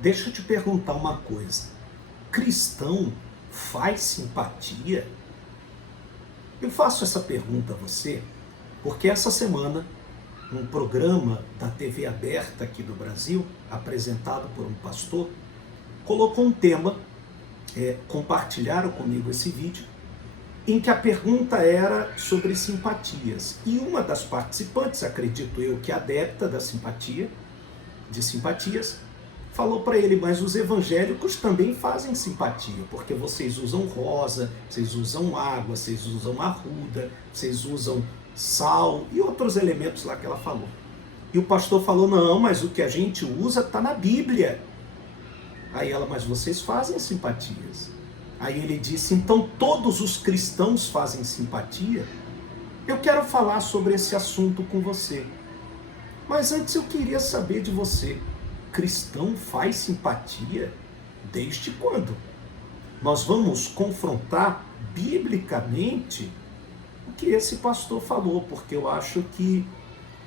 Deixa eu te perguntar uma coisa. Cristão faz simpatia? Eu faço essa pergunta a você porque essa semana, um programa da TV aberta aqui do Brasil, apresentado por um pastor, colocou um tema, compartilharam comigo esse vídeo, em que a pergunta era sobre simpatias. E uma das participantes, acredito eu que adepta da simpatia, de simpatias, falou para ele, mas os evangélicos também fazem simpatia, porque vocês usam rosa, vocês usam água, vocês usam arruda, vocês usam sal e outros elementos lá que ela falou. E o pastor falou, não, mas o que a gente usa está na Bíblia. Aí ela, mas vocês fazem simpatias. Aí ele disse, então todos os cristãos fazem simpatia? Eu quero falar sobre esse assunto com você. Mas antes eu queria saber de você, cristão faz simpatia? Desde quando? Nós vamos confrontar biblicamente o que esse pastor falou, porque eu acho que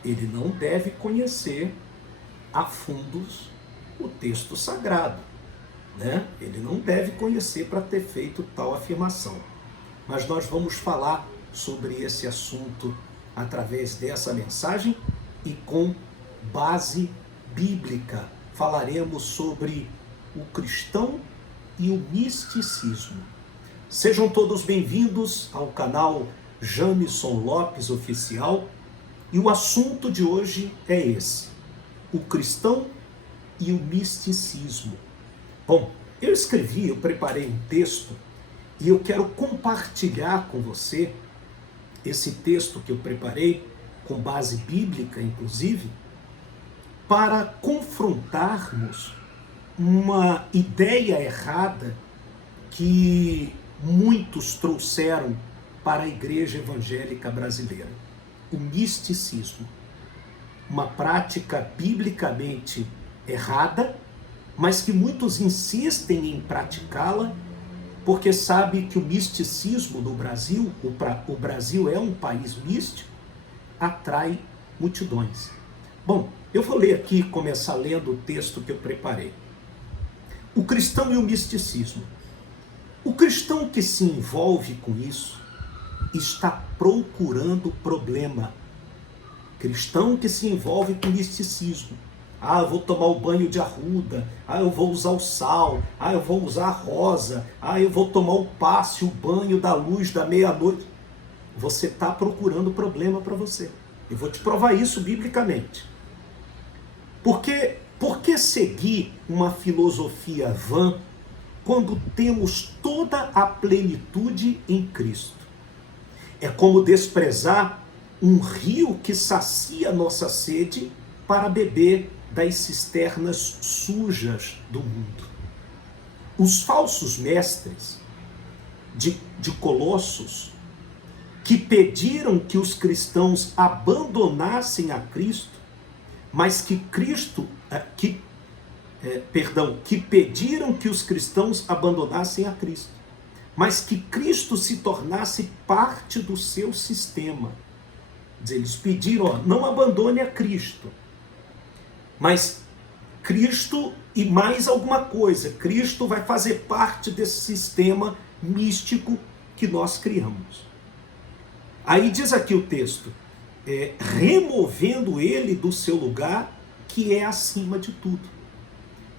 ele não deve conhecer a fundos o texto sagrado, né? Ele não deve conhecer para ter feito tal afirmação. Mas nós vamos falar sobre esse assunto através dessa mensagem e com base bíblica. Falaremos sobre o cristão e o misticismo. Sejam todos bem-vindos ao canal Jamison Lopes Oficial. E o assunto de hoje é esse: o cristão e o misticismo. Bom, eu preparei um texto e eu quero compartilhar com você esse texto que eu preparei, com base bíblica inclusive, para confrontarmos uma ideia errada que muitos trouxeram para a igreja evangélica brasileira. O misticismo. Uma prática biblicamente errada, mas que muitos insistem em praticá-la, porque sabe que o misticismo no Brasil, o Brasil é um país místico, atrai multidões. Bom, eu vou ler aqui, começar lendo o texto que eu preparei. O cristão e o misticismo. O cristão que se envolve com isso está procurando problema. Cristão que se envolve com misticismo. Ah, eu vou tomar o banho de arruda. Ah, eu vou usar o sal. Ah, eu vou usar a rosa. Ah, eu vou tomar o passe, o banho da luz da meia-noite. Você está procurando problema para você. Eu vou te provar isso biblicamente. Por que seguir uma filosofia vã quando temos toda a plenitude em Cristo? É como desprezar um rio que sacia nossa sede para beber das cisternas sujas do mundo. Os falsos mestres de Colossos, que pediram que os cristãos abandonassem a Cristo, mas que pediram que os cristãos abandonassem a Cristo, mas que Cristo se tornasse parte do seu sistema. Eles pediram, não abandone a Cristo, mas Cristo e mais alguma coisa, Cristo vai fazer parte desse sistema místico que nós criamos. Aí diz aqui o texto, removendo ele do seu lugar, que é acima de tudo.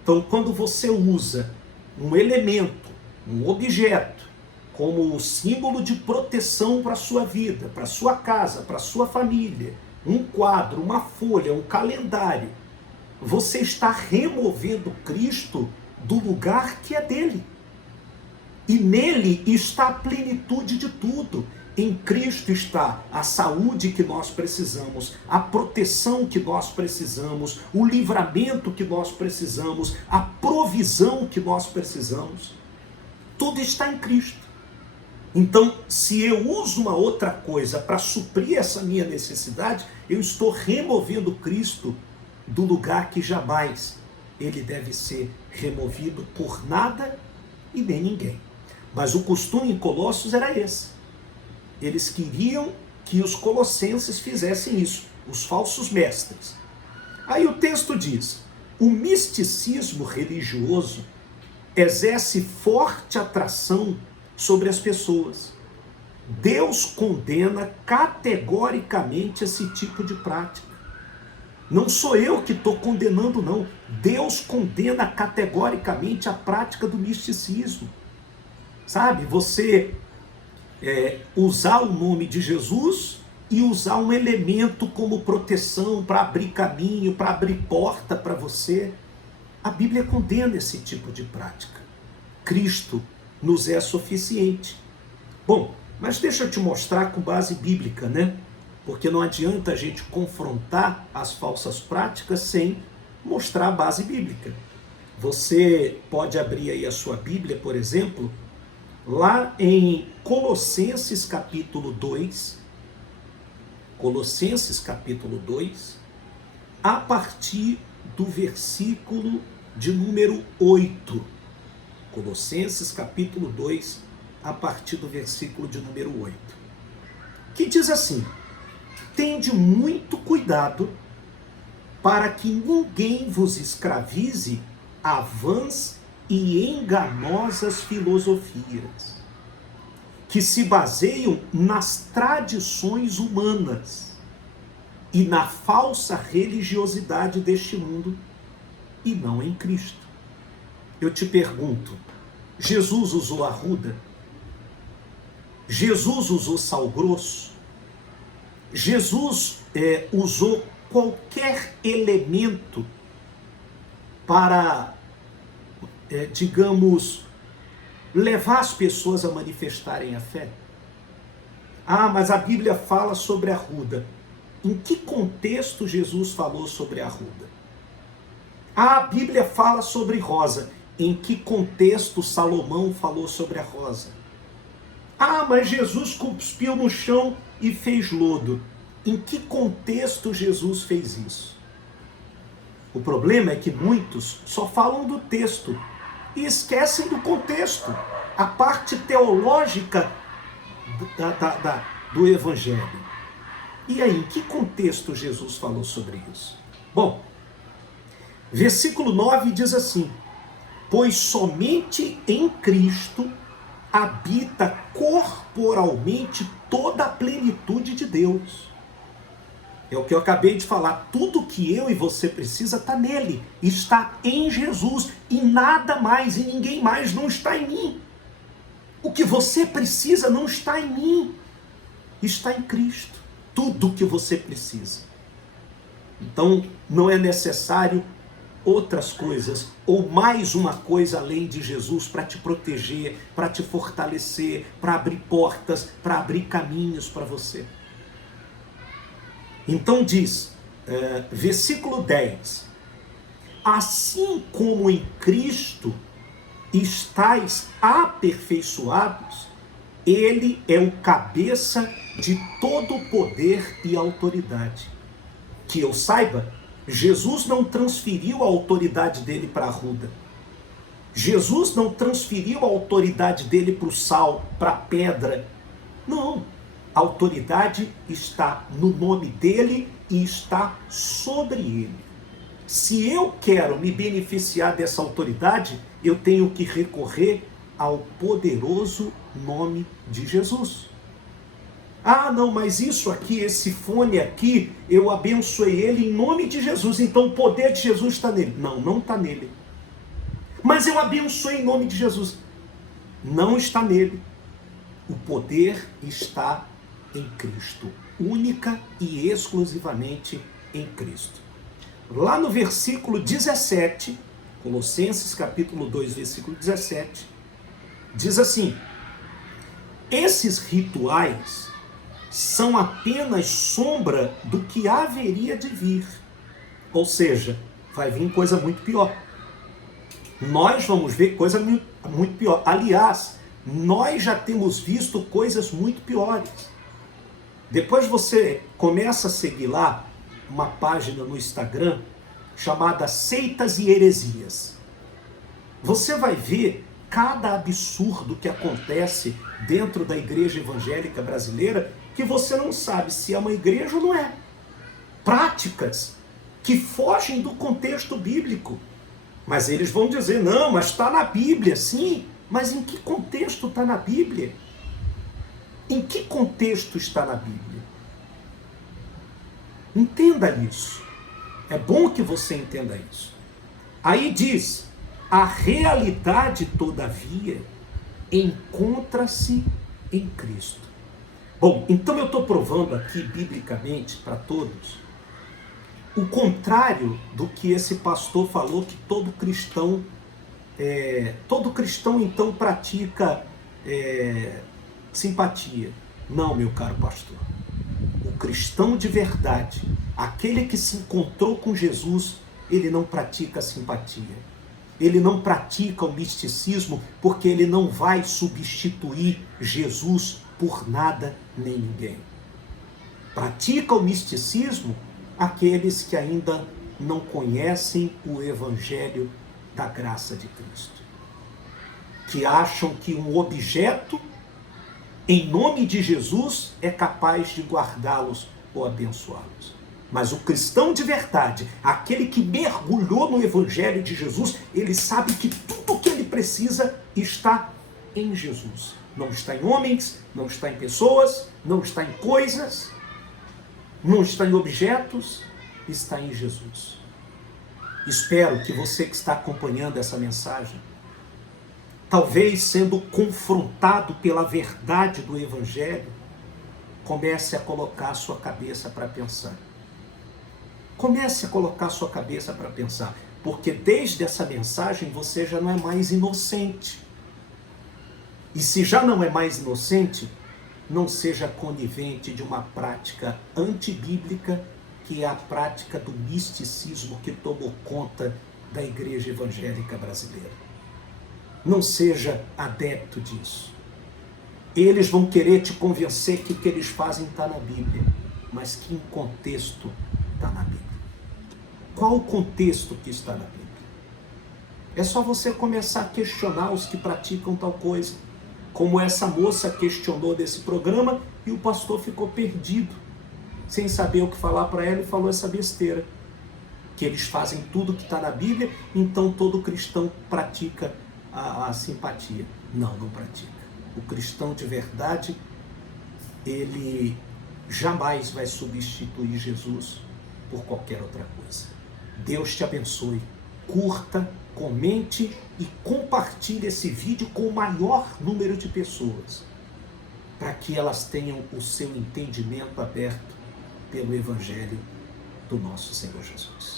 Então, quando você usa um elemento, um objeto, como símbolo de proteção para a sua vida, para a sua casa, para a sua família, um quadro, uma folha, um calendário, você está removendo Cristo do lugar que é dele. E nele está a plenitude de tudo. Em Cristo está a saúde que nós precisamos, a proteção que nós precisamos, o livramento que nós precisamos, a provisão que nós precisamos. Tudo está em Cristo. Então, se eu uso uma outra coisa para suprir essa minha necessidade, eu estou removendo Cristo do lugar que jamais ele deve ser removido por nada e nem ninguém. Mas o costume em Colossos era esse. Eles queriam que os colossenses fizessem isso, os falsos mestres. Aí o texto diz, O misticismo religioso exerce forte atração sobre as pessoas. Deus condena categoricamente esse tipo de prática. Não sou eu que estou condenando, não. Deus condena categoricamente a prática do misticismo. Sabe, você usar o nome de Jesus e usar um elemento como proteção para abrir caminho, para abrir porta para você. A Bíblia condena esse tipo de prática. Cristo nos é suficiente. Bom, mas deixa eu te mostrar com base bíblica, né? Porque não adianta a gente confrontar as falsas práticas sem mostrar a base bíblica. Você pode abrir aí a sua Bíblia, por exemplo, lá em Colossenses capítulo 2, Colossenses capítulo 2, a partir do versículo de número 8. Colossenses capítulo 2, a partir do versículo de número 8. Que diz assim: tende muito cuidado para que ninguém vos escravize a vãs e enganosas filosofias, que se baseiam nas tradições humanas e na falsa religiosidade deste mundo, e não em Cristo. Eu te pergunto, Jesus usou arruda? Jesus usou sal grosso? Jesus usou qualquer elemento para, digamos, levar as pessoas a manifestarem a fé? Ah, mas a Bíblia fala sobre a arruda. Em que contexto Jesus falou sobre a arruda? Ah, a Bíblia fala sobre rosa. Em que contexto Salomão falou sobre a rosa? Ah, mas Jesus cuspiu no chão e fez lodo. Em que contexto Jesus fez isso? O problema é que muitos só falam do texto e esquecem do contexto, a parte teológica do Evangelho. E aí, em que contexto Jesus falou sobre isso? Bom, versículo 9 diz assim: pois somente em Cristo habita corporalmente toda a plenitude de Deus. É o que eu acabei de falar. Tudo que eu e você precisa está nele, está em Jesus, e nada mais e ninguém mais não está em mim. O que você precisa não está em mim, está em Cristo. Tudo que você precisa. Então não é necessário outras coisas, ou mais uma coisa além de Jesus para te proteger, para te fortalecer, para abrir portas, para abrir caminhos para você. Então diz, versículo 10, assim como em Cristo estáis aperfeiçoados, ele é o cabeça de todo poder e autoridade. Que eu saiba, Jesus não transferiu a autoridade dele para a arruda. Jesus não transferiu a autoridade dele para o sal, para a pedra. Não. A autoridade está no nome dele e está sobre ele. Se eu quero me beneficiar dessa autoridade, eu tenho que recorrer ao poderoso nome de Jesus. Ah, não, mas isso aqui, esse fone aqui, eu abençoei ele em nome de Jesus, então o poder de Jesus está nele. Não, não está nele. Mas eu abençoei em nome de Jesus. Não está nele. O poder está em Cristo, única e exclusivamente em Cristo. Lá no versículo 17, Colossenses capítulo 2, versículo 17, diz assim: esses rituais são apenas sombra do que haveria de vir. Ou seja, vai vir coisa muito pior. Nós vamos ver coisa muito pior. Aliás, nós já temos visto coisas muito piores. Depois você começa a seguir lá uma página no Instagram chamada Seitas e Heresias. Você vai ver cada absurdo que acontece dentro da igreja evangélica brasileira que você não sabe se é uma igreja ou não é. Práticas que fogem do contexto bíblico. Mas eles vão dizer, não, mas está na Bíblia, sim. Mas em que contexto está na Bíblia? Em que contexto está na Bíblia? Entenda isso. É bom que você entenda isso. Aí diz, a realidade, todavia, encontra-se em Cristo. Bom, então eu estou provando aqui, biblicamente, para todos, o contrário do que esse pastor falou, que todo cristão então pratica simpatia. Não, meu caro pastor. O cristão de verdade, aquele que se encontrou com Jesus, ele não pratica simpatia. Ele não pratica o misticismo, porque ele não vai substituir Jesus por nada nem ninguém. Pratica o misticismo aqueles que ainda não conhecem o evangelho da graça de Cristo, que acham que um objeto, em nome de Jesus, é capaz de guardá-los ou abençoá-los. Mas o cristão de verdade, aquele que mergulhou no evangelho de Jesus, ele sabe que tudo o que ele precisa está em Jesus. Não está em homens, não está em pessoas, não está em coisas, não está em objetos, está em Jesus. Espero que você que está acompanhando essa mensagem, talvez sendo confrontado pela verdade do evangelho, comece a colocar a sua cabeça para pensar. Comece a colocar a sua cabeça para pensar, porque desde essa mensagem você já não é mais inocente. E se já não é mais inocente, não seja conivente de uma prática antibíblica, que é a prática do misticismo que tomou conta da igreja evangélica brasileira. Não seja adepto disso. Eles vão querer te convencer que o que eles fazem está na Bíblia, mas que contexto está na Bíblia? Qual o contexto que está na Bíblia? É só você começar a questionar os que praticam tal coisa, como essa moça questionou desse programa e o pastor ficou perdido, sem saber o que falar para ela, e falou essa besteira, que eles fazem tudo que está na Bíblia, então todo cristão pratica a simpatia. Não, não pratica. O cristão de verdade, ele jamais vai substituir Jesus por qualquer outra coisa. Deus te abençoe. Curta, comente e compartilhe esse vídeo com o maior número de pessoas, para que elas tenham o seu entendimento aberto pelo Evangelho do nosso Senhor Jesus.